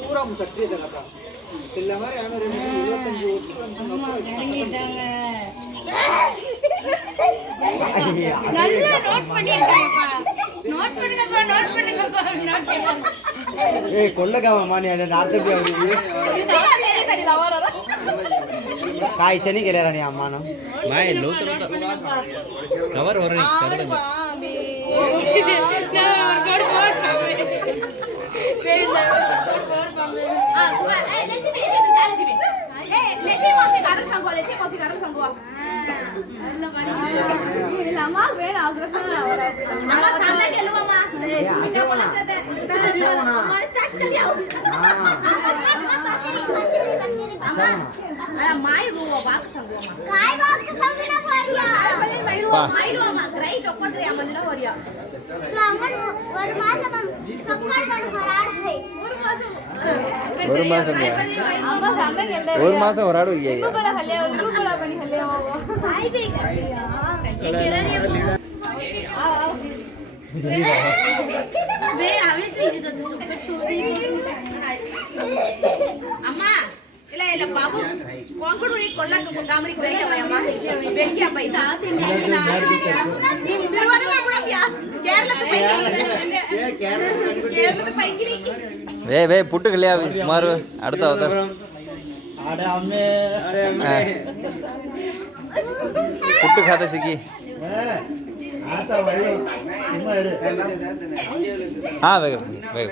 पूरा सट्टी था இல்ல மாதிரி ஆனா 25 நல்லா நோட் பண்ணிருக்கேன்ப்பா நோட் பண்ணுங்கப்பா ஏய் கொல்லகாம மானி அட நார்த்தபி ஆகுது काय शनी गेल्या राणी अम्मानं नाही लोतर कवर वर नाही माय रुवा बाक सांगू काय बाक सांगू ना पोरिया माय रुवा मा ग्राई चोपट रे आमजना पोरिया लांगड वर मासम सक्कड पण हराड है ஒரு மாசம் अम्मा सांगा गेले ஒரு மாசம் வராடு इनको बड़ा हले इनको बड़ा बनी हले वो आई भी ये केरा रे बे आवेश नहीं तो चोपट छोड़ी अम्मा ಇಲ್ಲ ಇಲ್ಲ ಬಾಬು ಕೊಂಕಣೂರಿ ಕೊಲ್ಲಕ್ಕೆ ಕಾಮರಿಗೆ ಬೇಯಮ್ಮ ಬೆಂಕಿಯ ಪೈಸಾ வே வே புட்டு கல்யா மாறு அடுத்த அவதார் अरे अम्मे புட்டு खाता सीखी आता भाई हाँ वेग वेग